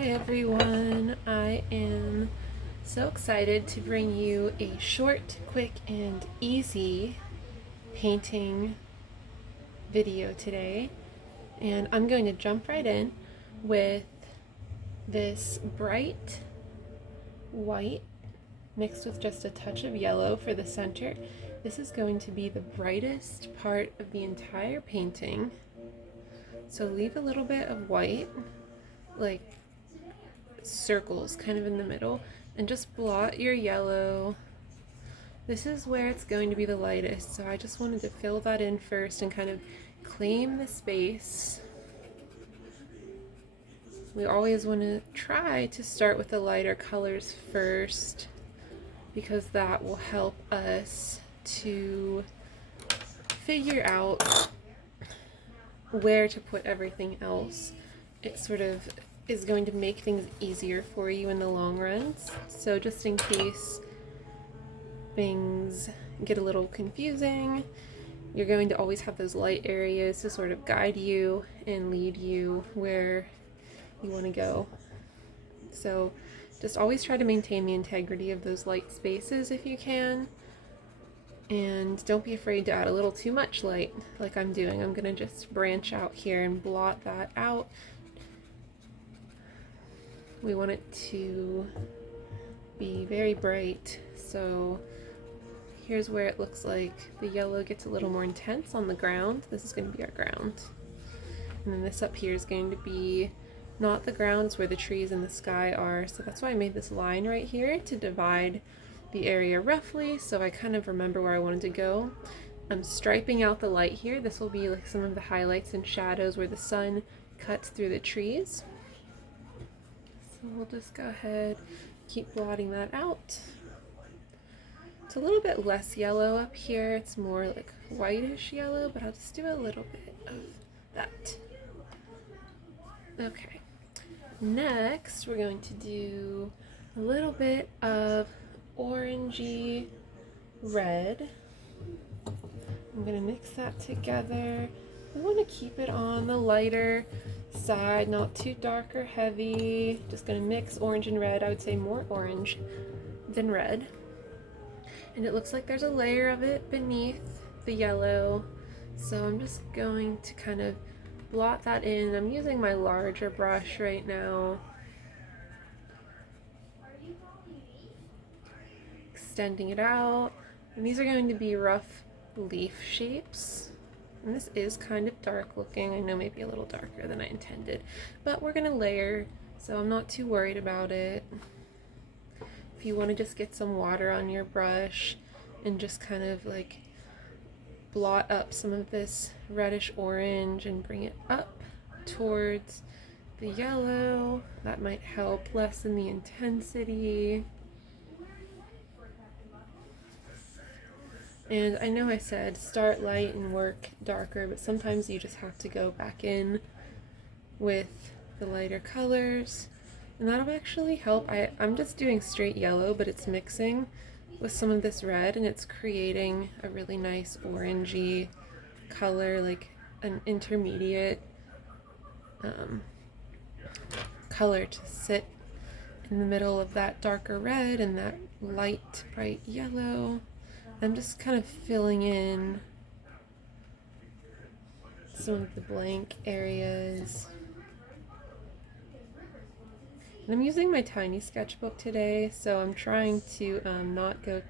Hi everyone, I am so excited to bring you a short, quick, and easy painting video today. And I'm going to jump right in with this bright white mixed with just a touch of yellow for the center. This is going to be the brightest part of the entire painting. So leave a little bit of white, like circles kind of in the middle, and just blot your yellow. This is where it's going to be the lightest, so I just wanted to fill that in first and kind of claim the space. We always want to try to start with the lighter colors first because that will help us to figure out where to put everything else. It sort of is going to make things easier for you in the long run. So just in case things get a little confusing, you're going to always have those light areas to sort of guide you and lead you where you want to go. So just always try to maintain the integrity of those light spaces if you can. And don't be afraid to add a little too much light like I'm doing. I'm going to just branch out here and blot that out. We want it to be very bright, so here's where it looks like the yellow gets a little more intense on the ground. This is going to be our ground. And then this up here is going to be not the ground, it's where the trees and the sky are. So that's why I made this line right here to divide the area roughly, so I kind of remember where I wanted to go. I'm striping out the light here. This will be like some of the highlights and shadows where the sun cuts through the trees. So we'll just go ahead, keep blotting that out. It's a little bit less yellow up here. It's more like whitish yellow, but I'll just do a little bit of that. Okay. Next, we're going to do a little bit of orangey red. I'm going to mix that together. We want to keep it on the lighter side, not too dark or heavy. Just going to mix orange and red. I would say more orange than red. And it looks like there's a layer of it beneath the yellow. So I'm just going to kind of blot that in. I'm using my larger brush right now. Extending it out. And these are going to be rough leaf shapes. And this is kind of dark looking. I know maybe a little darker than I intended, but we're gonna layer, so I'm not too worried about it. If you want to just get some water on your brush and just kind of like blot up some of this reddish orange and bring it up towards the yellow, that might help lessen the intensity. And I know I said start light and work darker, but sometimes you just have to go back in with the lighter colors, and that'll actually help. I'm just doing straight yellow, but it's mixing with some of this red, and it's creating a really nice orangey color, like an intermediate color to sit in the middle of that darker red and that light, bright yellow. I'm just kind of filling in some of the blank areas. And I'm using my tiny sketchbook today, so I'm trying to not go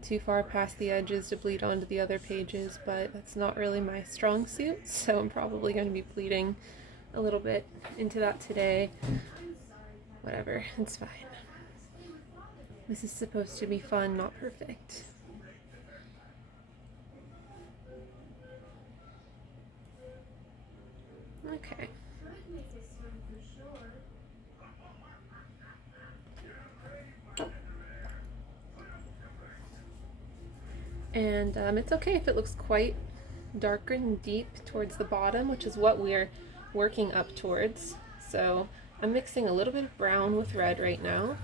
too far past the edges to bleed onto the other pages, but that's not really my strong suit, so I'm probably going to be bleeding a little bit into that today. Whatever, it's fine. This is supposed to be fun, not perfect. Okay. And it's okay if it looks quite darker and deep towards the bottom, which is what we're working up towards. So I'm mixing a little bit of brown with red right now.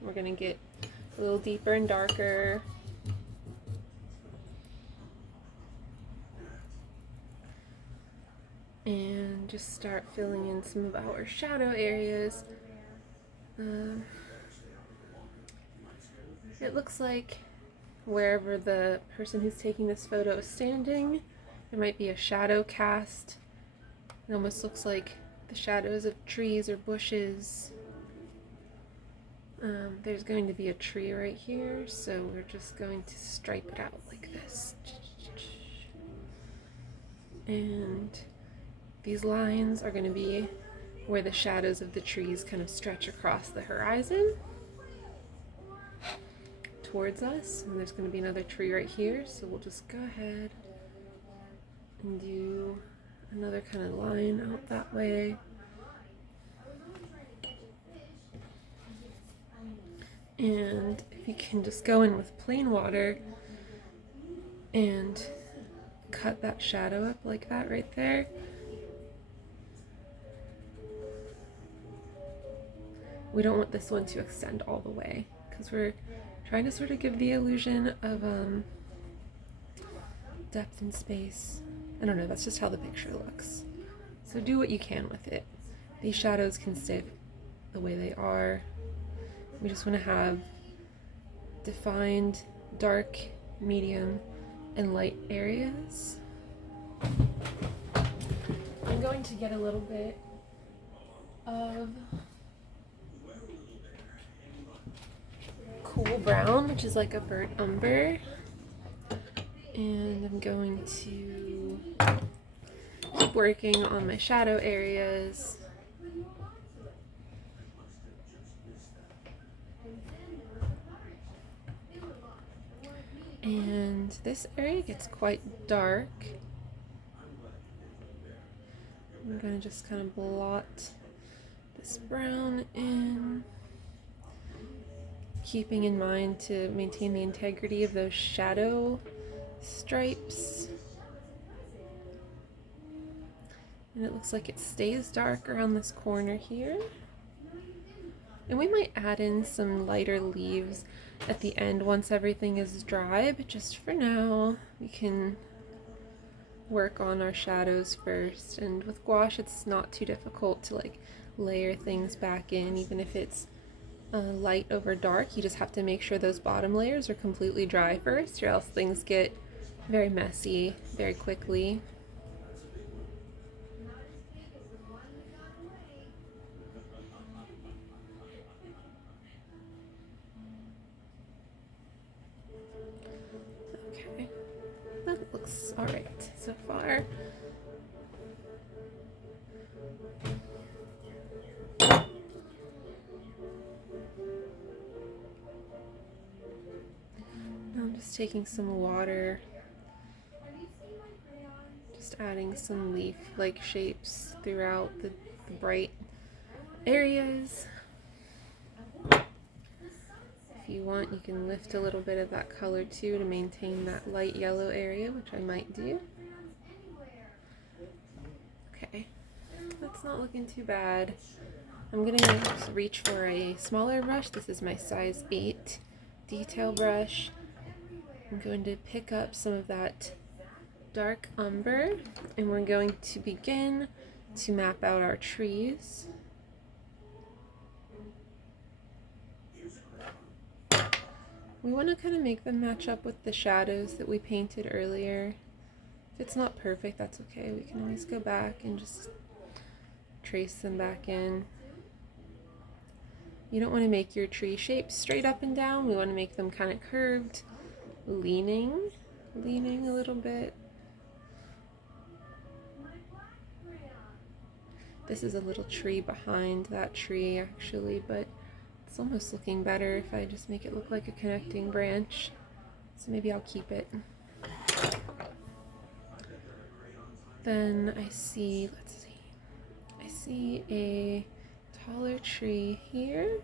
We're going to get a little deeper and darker. and just start filling in some of our shadow areas. It looks like wherever the person who's taking this photo is standing, there might be a shadow cast. It almost looks like the shadows of trees or bushes. There's going to be a tree right here, so we're just going to stripe it out like this. And these lines are going to be where the shadows of the trees kind of stretch across the horizon towards us. And there's going to be another tree right here, so we'll just go ahead and do another kind of line out that way. And if you can just go in with plain water and cut that shadow up like that right there. We don't want this one to extend all the way because we're trying to sort of give the illusion of depth and space. I don't know, that's just how the picture looks. So do what you can with it. These shadows can stay the way they are. We just want to have defined dark, medium, and light areas. I'm going to get a little bit of cool brown, which is like a burnt umber, and I'm going to keep working on my shadow areas. And this area gets quite dark. I'm going to just kind of blot this brown in, keeping in mind to maintain the integrity of those shadow stripes. And it looks like it stays dark around this corner here. And we might add in some lighter leaves at the end once everything is dry, but just for now we can work on our shadows first. And with gouache it's not too difficult to like layer things back in, even if it's light over dark. You just have to make sure those bottom layers are completely dry first, or else things get very messy very quickly. Okay, that looks alright so far. I'm just taking some water, just adding some leaf-like shapes throughout the bright areas. If you want, you can lift a little bit of that color too to maintain that light yellow area, which I might do. Okay, that's not looking too bad. I'm gonna reach for a smaller brush. This is my size 8 detail brush. I'm going to pick up some of that dark umber, and we're going to begin to map out our trees. We want to kind of make them match up with the shadows that we painted earlier. If it's not perfect, that's okay. We can always go back and just trace them back in. You don't want to make your tree shapes straight up and down. We want to make them kind of curved, leaning a little bit. This is a little tree behind that tree actually, but it's almost looking better if I just make it look like a connecting branch. So maybe I'll keep it. Then I see, I see a taller tree here.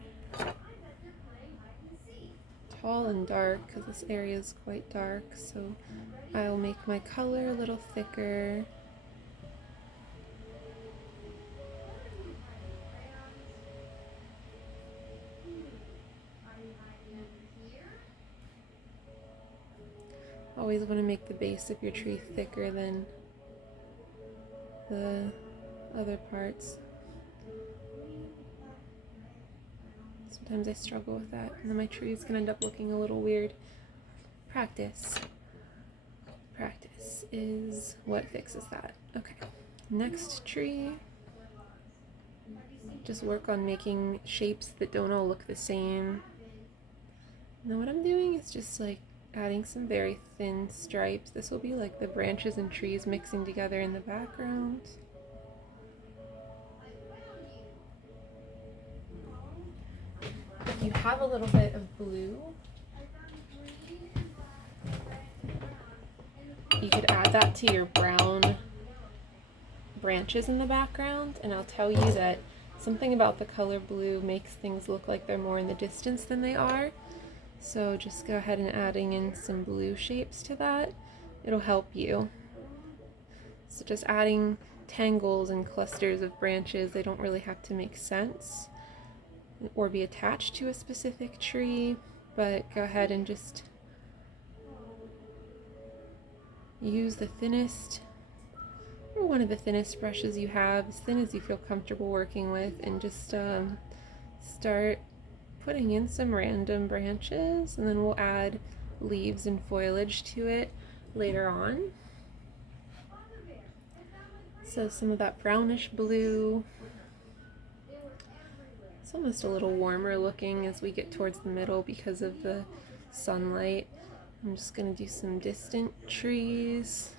Tall and dark because this area is quite dark, so I'll make my color a little thicker. Always want to make the base of your tree thicker than the other parts. Sometimes I struggle with that, and then my trees can end up looking a little weird. Practice. Practice is what fixes that. Okay, next tree. Just work on making shapes that don't all look the same. Now what I'm doing is just like adding some very thin stripes. This will be like the branches and trees mixing together in the background. If you have a little bit of blue, you could add that to your brown branches in the background, and I'll tell you that something about the color blue makes things look like they're more in the distance than they are. So just go ahead and adding in some blue shapes to that. It'll help you. So just adding tangles and clusters of branches, they don't really have to make sense or be attached to a specific tree, but go ahead and just use the thinnest or one of the thinnest brushes you have, as thin as you feel comfortable working with, and just start putting in some random branches, and then we'll add leaves and foliage to it later on. So some of that brownish blue. It's almost a little warmer looking as we get towards the middle because of the sunlight. I'm just going to do some distant trees.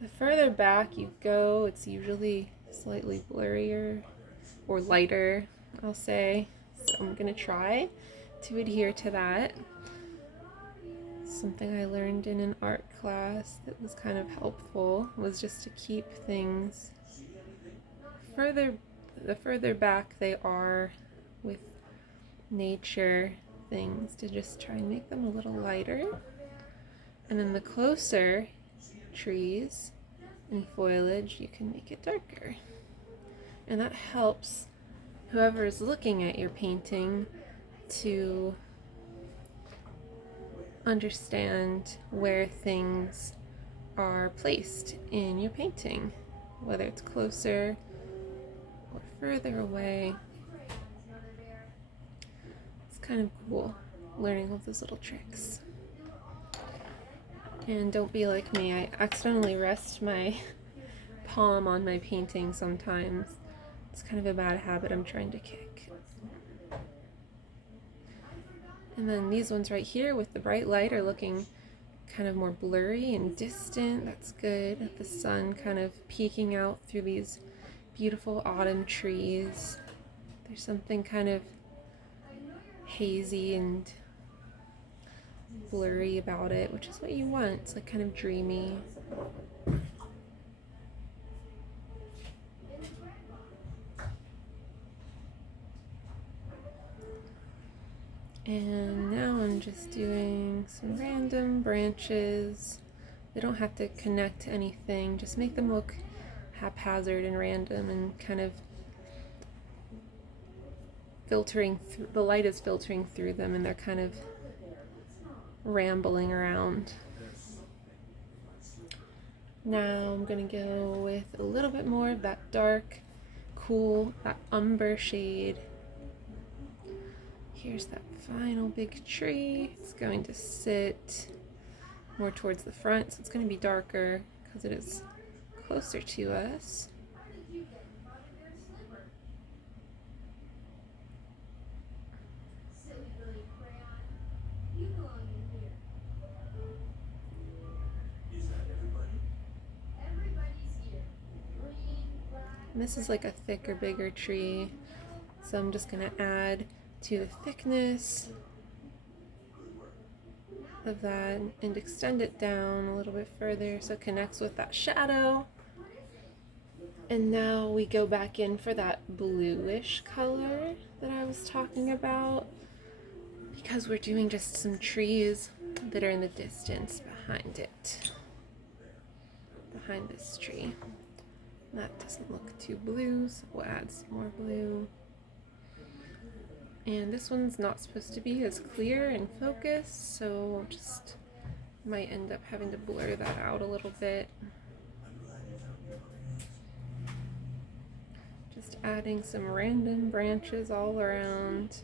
The further back you go, it's usually slightly blurrier or lighter, I'll say. So I'm going to try to adhere to that. Something I learned in an art class that was kind of helpful was just to keep things the further back they are with nature things, to just try and make them a little lighter. And then the closer trees and foliage, you can make it darker. And that helps whoever is looking at your painting to understand where things are placed in your painting, whether it's closer or further away. It's kind of cool learning all those little tricks. And don't be like me, I accidentally rest my palm on my painting sometimes. It's kind of a bad habit I'm trying to kick. And then these ones right here with the bright light are looking kind of more blurry and distant. That's good. The sun kind of peeking out through these beautiful autumn trees. There's something kind of hazy and blurry about it, which is what you want. It's like kind of dreamy. And now I'm just doing some random branches. They don't have to connect to anything, just make them look haphazard and random and kind of filtering through. The light is filtering through them and they're kind of rambling around. Now I'm gonna go with a little bit more of that dark, cool, that umber shade. Here's that final big tree. It's going to sit more towards the front, so it's going to be darker because it is closer to us. And this is like a thicker, bigger tree, so I'm just going to add to the thickness of that and extend it down a little bit further so it connects with that shadow. And now we go back in for that bluish color that I was talking about, because we're doing just some trees that are in the distance behind it, behind this tree. That doesn't look too blue, so we'll add some more blue. And this one's not supposed to be as clear and focused, so just might end up having to blur that out a little bit. adding some random branches all around,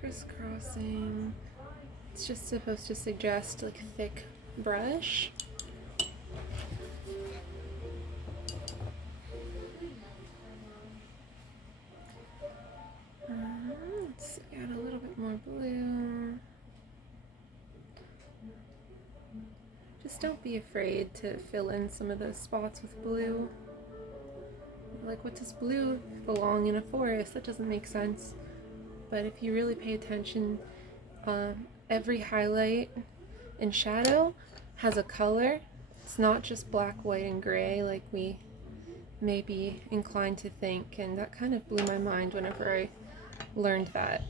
crisscrossing. It's just supposed to suggest like a thick brush. Let's add a little bit more blue. Just don't be afraid to fill in some of those spots with blue. Like, what does blue belong in a forest? That doesn't make sense. But if you really pay attention, every highlight and shadow has a color. It's not just black, white, and gray like we may be inclined to think, and that kind of blew my mind whenever I learned that,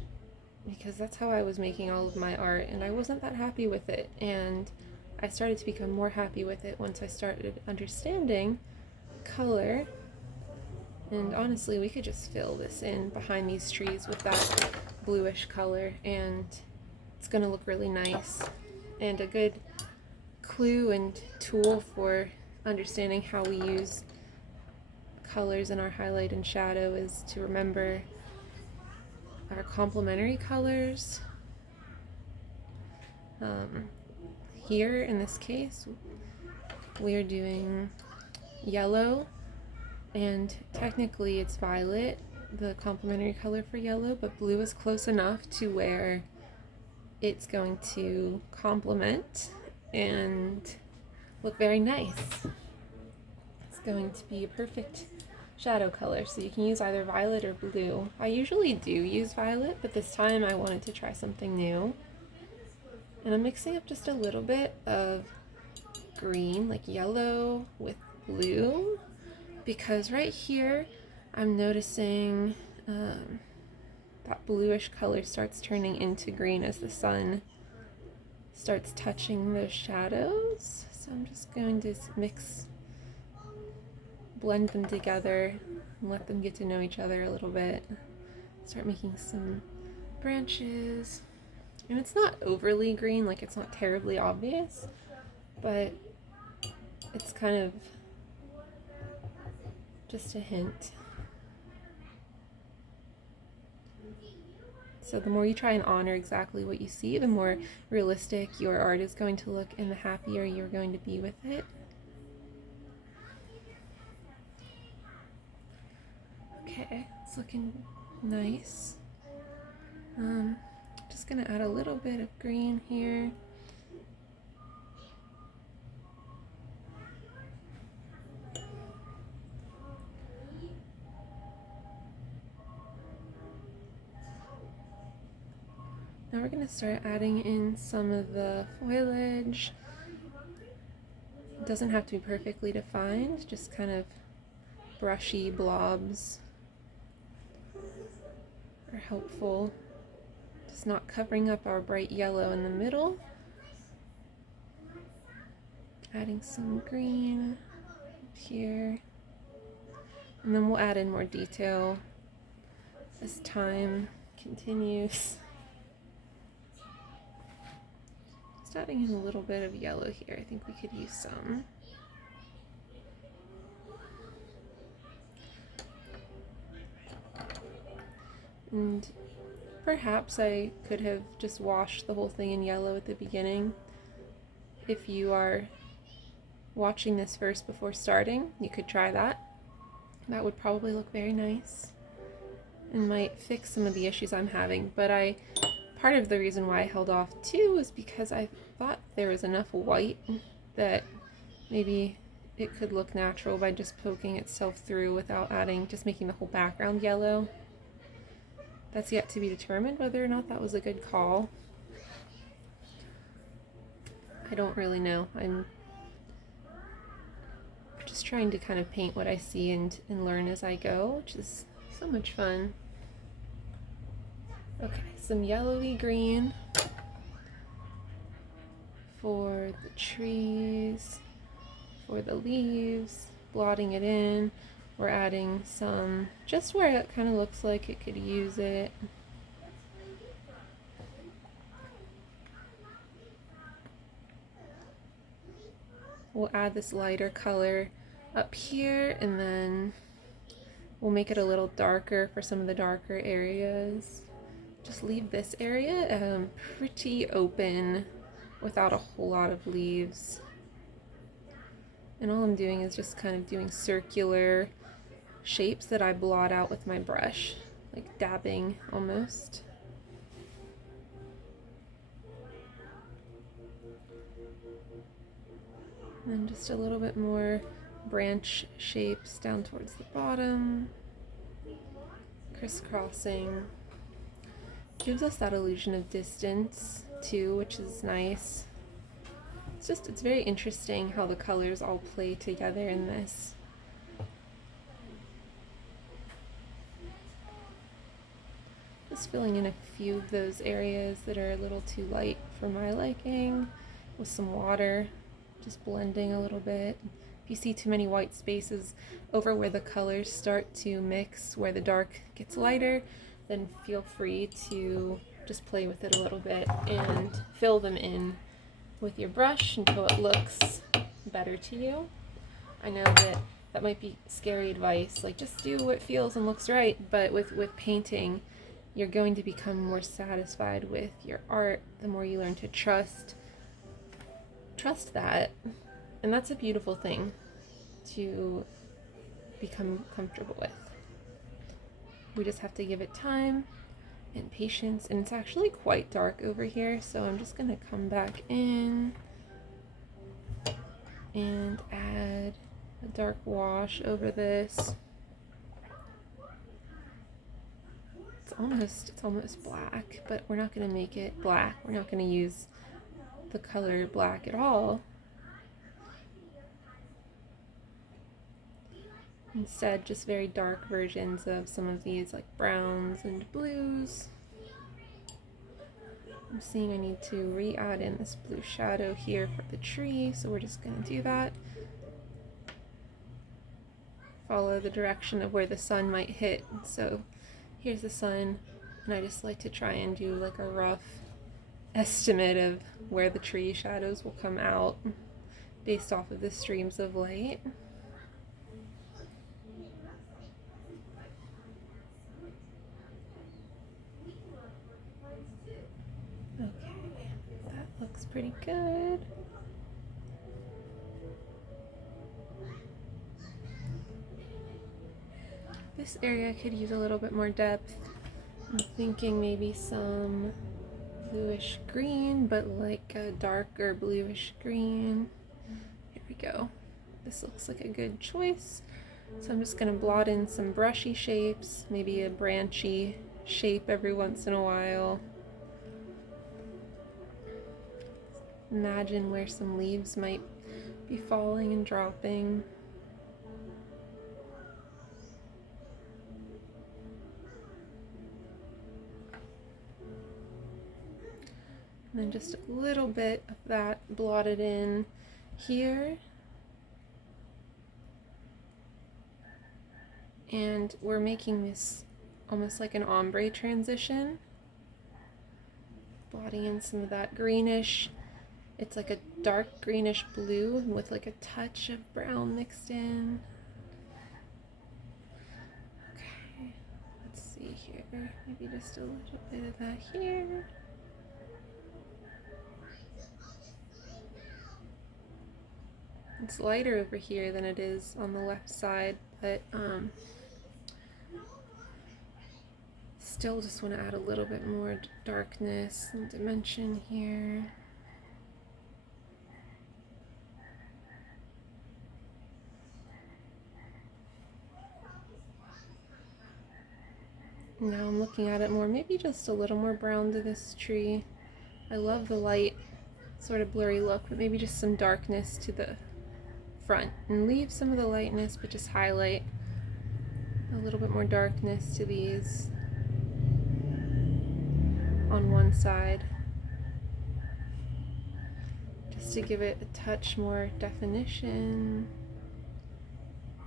because that's how I was making all of my art, and I wasn't that happy with it, and I started to become more happy with it once I started understanding color. And honestly, we could just fill this in behind these trees with that bluish color, and it's gonna look really nice. And a good clue and tool for understanding how we use colors in our highlight and shadow is to remember our complementary colors. Here in this case, we're doing yellow, and technically it's violet, the complementary color for yellow, but blue is close enough to where it's going to complement and look very nice. It's going to be a perfect shadow color, so you can use either violet or blue. I usually do use violet, but this time I wanted to try something new. And I'm mixing up just a little bit of green, like yellow with blue, because right here I'm noticing that bluish color starts turning into green as the sun starts touching those shadows. So I'm just going to blend them together and let them get to know each other a little bit. Start making some branches. And it's not overly green, like it's not terribly obvious, but it's kind of just a hint. So the more you try and honor exactly what you see, the more realistic your art is going to look and the happier you're going to be with it. Okay, it's looking nice. Just gonna add a little bit of green here. Now we're gonna start adding in some of the foliage. It doesn't have to be perfectly defined, just kind of brushy blobs are helpful. Just not covering up our bright yellow in the middle. Adding some green here. And then we'll add in more detail as time continues. Just adding in a little bit of yellow here. I think we could use some. And perhaps I could have just washed the whole thing in yellow at the beginning. If you are watching this first before starting, you could try that. That would probably look very nice and might fix some of the issues I'm having. But part of the reason why I held off too was because I thought there was enough white that maybe it could look natural by just poking itself through without just making the whole background yellow. That's yet to be determined whether or not that was a good call. I don't really know. I'm just trying to kind of paint what I see and learn as I go, which is so much fun. Okay, some yellowy green for the trees, for the leaves, blotting it in. We're adding some just where it kind of looks like it could use it. We'll add this lighter color up here and then We'll make it a little darker for some of the darker areas. Just leave this area pretty open without a whole lot of leaves. And all I'm doing is just kind of doing circular shapes that I blot out with my brush, like dabbing almost. And then just a little bit more branch shapes down towards the bottom, crisscrossing. Gives us that illusion of distance too, which is nice. It's very interesting how the colors all play together in this. Just filling in a few of those areas that are a little too light for my liking with some water, just blending a little bit. If you see too many white spaces over where the colors start to mix, where the dark gets lighter, then feel free to just play with it a little bit and fill them in with your brush until it looks better to you. I know that might be scary advice, like just do what feels and looks right, but with painting, you're going to become more satisfied with your art the more you learn to trust that. And that's a beautiful thing to become comfortable with. We just have to give it time and patience, and it's actually quite dark over here, so I'm just gonna come back in and add a dark wash over this. It's almost black, but we're not gonna make it black. We're not gonna use the color black at all. Instead, just very dark versions of some of these, like browns and blues. I'm seeing I need to re-add in this blue shadow here for the tree, so we're just going to do that. Follow the direction of where the sun might hit. So here's the sun, and I just like to try and do like a rough estimate of where the tree shadows will come out based off of the streams of light. Looks pretty good. This area could use a little bit more depth. I'm thinking maybe some bluish green, but like a darker bluish green. Here we go. This looks like a good choice. So I'm just going to blot in some brushy shapes, maybe a branchy shape every once in a while. Imagine where some leaves might be falling and dropping. And then just a little bit of that blotted in here. And we're making this almost like an ombre transition. Blotting in some of that greenish. It's like a dark greenish blue with like a touch of brown mixed in. Okay, let's see here. Maybe just a little bit of that here. It's lighter over here than it is on the left side, but still just want to add a little bit more darkness and dimension here. Now I'm looking at it more, maybe just a little more brown to this tree. I love the light, sort of blurry look, but maybe just some darkness to the front. And leave some of the lightness, but just highlight a little bit more darkness to these on one side. Just to give it a touch more definition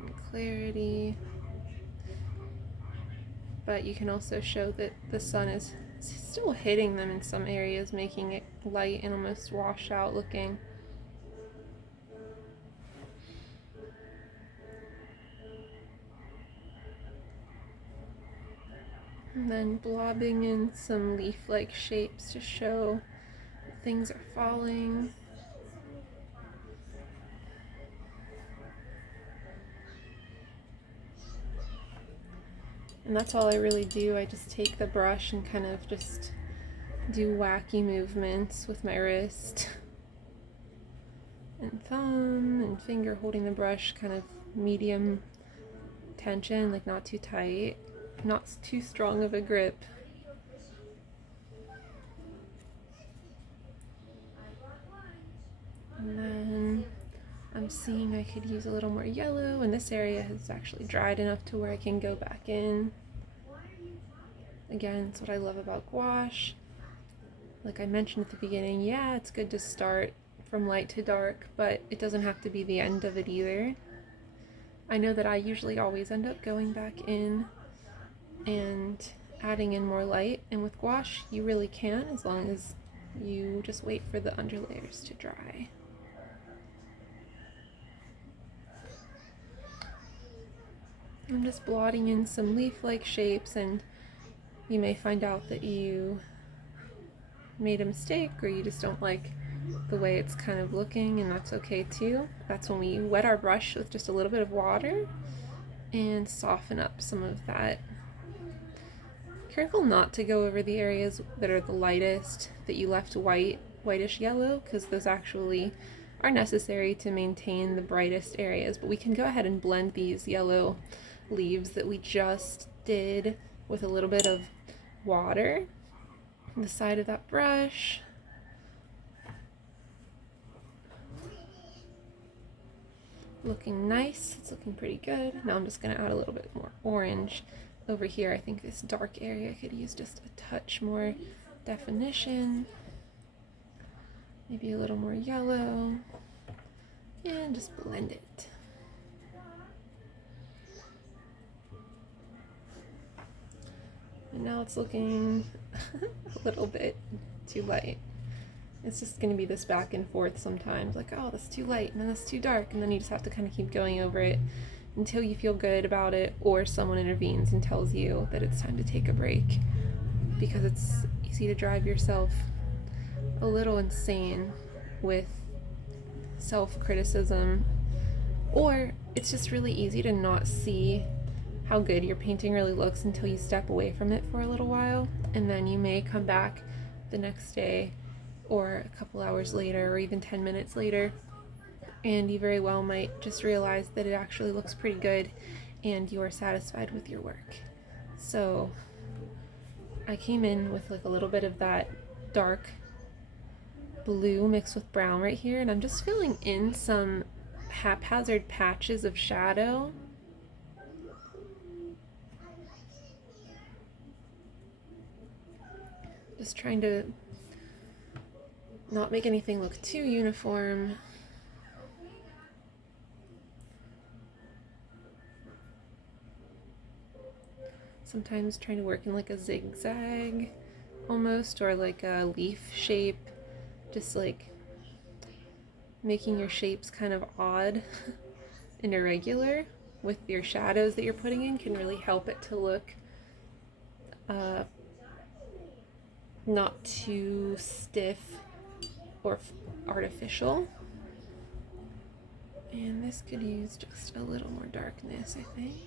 and clarity. But you can also show that the sun is still hitting them in some areas, making it light and almost washed out looking. And then blobbing in some leaf-like shapes to show things are falling. And that's all I really do. I just take the brush and kind of just do wacky movements with my wrist and thumb and finger, holding the brush kind of medium tension, like not too tight, not too strong of a grip. And then I'm seeing I could use a little more yellow, and this area has actually dried enough to where I can go back in. Again, it's what I love about gouache. Like I mentioned at the beginning, yeah, it's good to start from light to dark, but it doesn't have to be the end of it either. I know that I usually always end up going back in and adding in more light, and with gouache you really can, as long as you just wait for the underlayers to dry. I'm just blotting in some leaf-like shapes, and you may find out that you made a mistake or you just don't like the way it's kind of looking, and that's okay too. That's when we wet our brush with just a little bit of water and soften up some of that. Careful not to go over the areas that are the lightest, that you left whitish yellow, because those actually are necessary to maintain the brightest areas. But we can go ahead and blend these yellow leaves that we just did with a little bit of water on the side of that brush. Looking nice, it's looking pretty good. Now I'm just going to add a little bit more orange over here. I think this dark area could use just a touch more definition. Maybe a little more yellow, and just blend it. And now it's looking a little bit too light. It's just going to be this back and forth sometimes, like, oh, that's too light, and then that's too dark, and then you just have to kind of keep going over it until you feel good about it, or someone intervenes and tells you that it's time to take a break, because it's easy to drive yourself a little insane with self-criticism, or it's just really easy to not see how good your painting really looks until you step away from it for a little while, and then you may come back the next day or a couple hours later or even 10 minutes later, and you very well might just realize that it actually looks pretty good and you are satisfied with your work. So I came in with like a little bit of that dark blue mixed with brown right here, and I'm just filling in some haphazard patches of shadow. Just trying to not make anything look too uniform. Sometimes trying to work in like a zigzag almost, or like a leaf shape, just like making your shapes kind of odd and irregular with your shadows that you're putting in can really help it to look not too stiff or artificial. And this could use just a little more darkness, I think.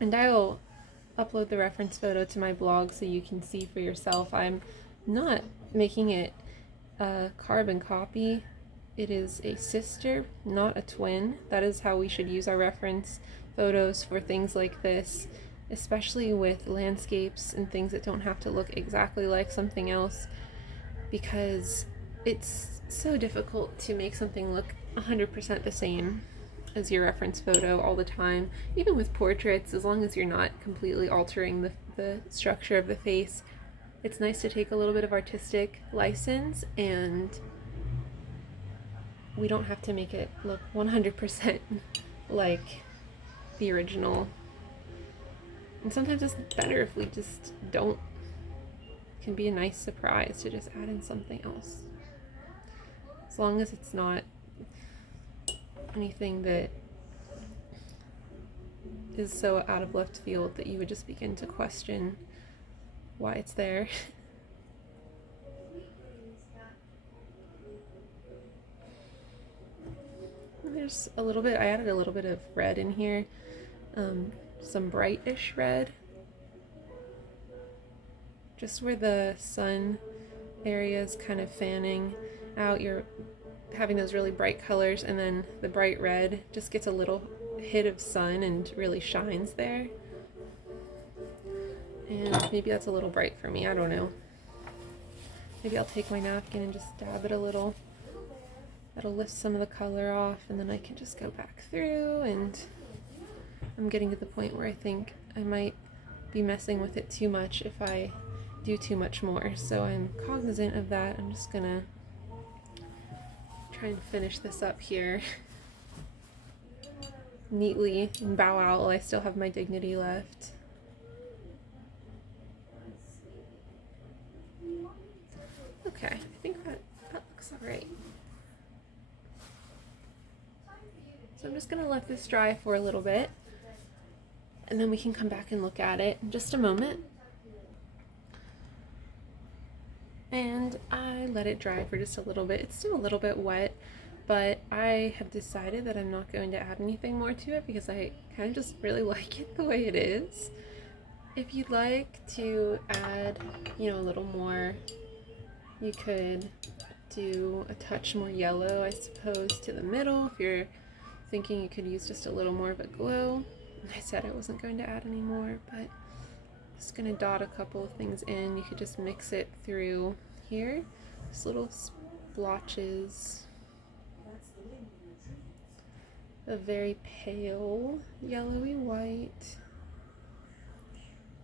And I'll upload the reference photo to my blog so you can see for yourself. I'm not making it a carbon copy. It is a sister, not a twin. That is how we should use our reference photos for things like this, especially with landscapes and things that don't have to look exactly like something else, because it's so difficult to make something look 100% the same as your reference photo all the time. Even with portraits, as long as you're not completely altering the structure of the face, it's nice to take a little bit of artistic license, and we don't have to make it look 100% like the original. And sometimes it's better if we just don't. It can be a nice surprise to just add in something else. As long as it's not anything that is so out of left field that you would just begin to question why it's there. There's a little bit, I added a little bit of red in here, some brightish red, just where the sun area is kind of fanning out. You're having those really bright colors, and then the bright red just gets a little hit of sun and really shines there. And maybe that's a little bright for me, I don't know. Maybe I'll take my napkin and just dab it a little. That'll lift some of the color off, and then I can just go back through, and I'm getting to the point where I think I might be messing with it too much if I do too much more. So I'm cognizant of that. I'm just gonna try and finish this up here neatly and bow out while I still have my dignity left. Okay, I think that looks alright. So I'm just going to let this dry for a little bit, and then we can come back and look at it in just a moment. And I let it dry for just a little bit. It's still a little bit wet, but I have decided that I'm not going to add anything more to it because I kind of just really like it the way it is. If you'd like to add, a little more, you could do a touch more yellow, I suppose, to the middle if you're thinking you could use just a little more of a glow. I said I wasn't going to add any more, but I'm just going to dot a couple of things in. You could just mix it through here, just little splotches of very pale yellowy white,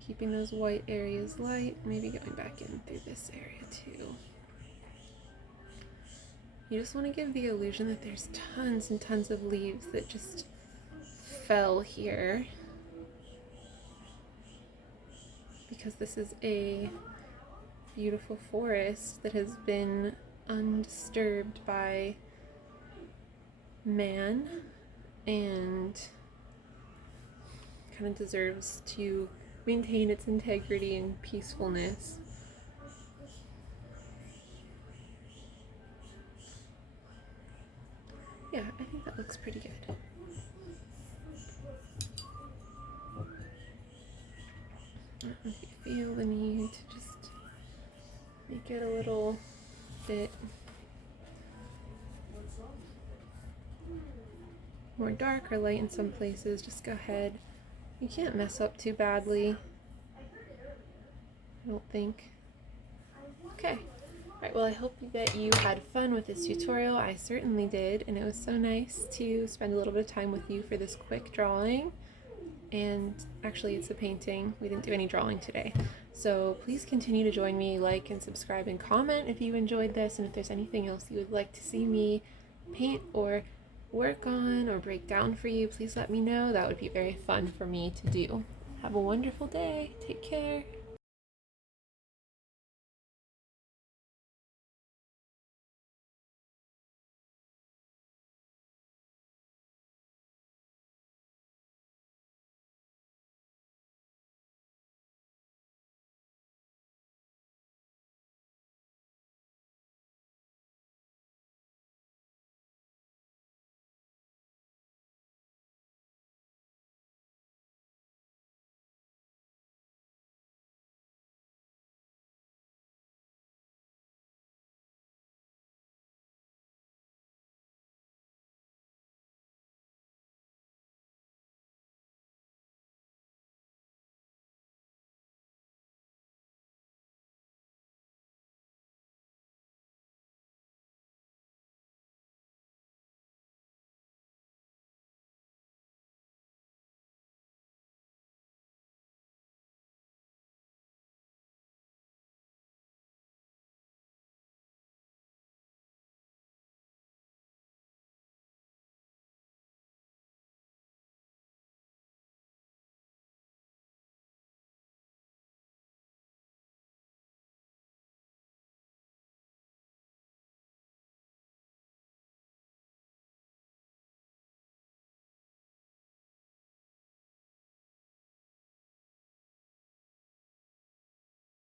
keeping those white areas light, maybe going back in through this area too. You just want to give the illusion that there's tons and tons of leaves that just fell here, because this is a beautiful forest that has been undisturbed by man and kind of deserves to maintain its integrity and peacefulness. Yeah, I think that looks pretty good. I don't know if you feel the need to just make it a little bit more dark or light in some places. Just go ahead. You can't mess up too badly, I don't think. Okay. Alright, well, I hope that you had fun with this tutorial. I certainly did, and it was so nice to spend a little bit of time with you for this quick drawing. And actually, it's a painting. We didn't do any drawing today. So please continue to join me, like and subscribe and comment if you enjoyed this, and if there's anything else you would like to see me paint or work on or break down for you, please let me know. That would be very fun for me to do. Have a wonderful day. Take care.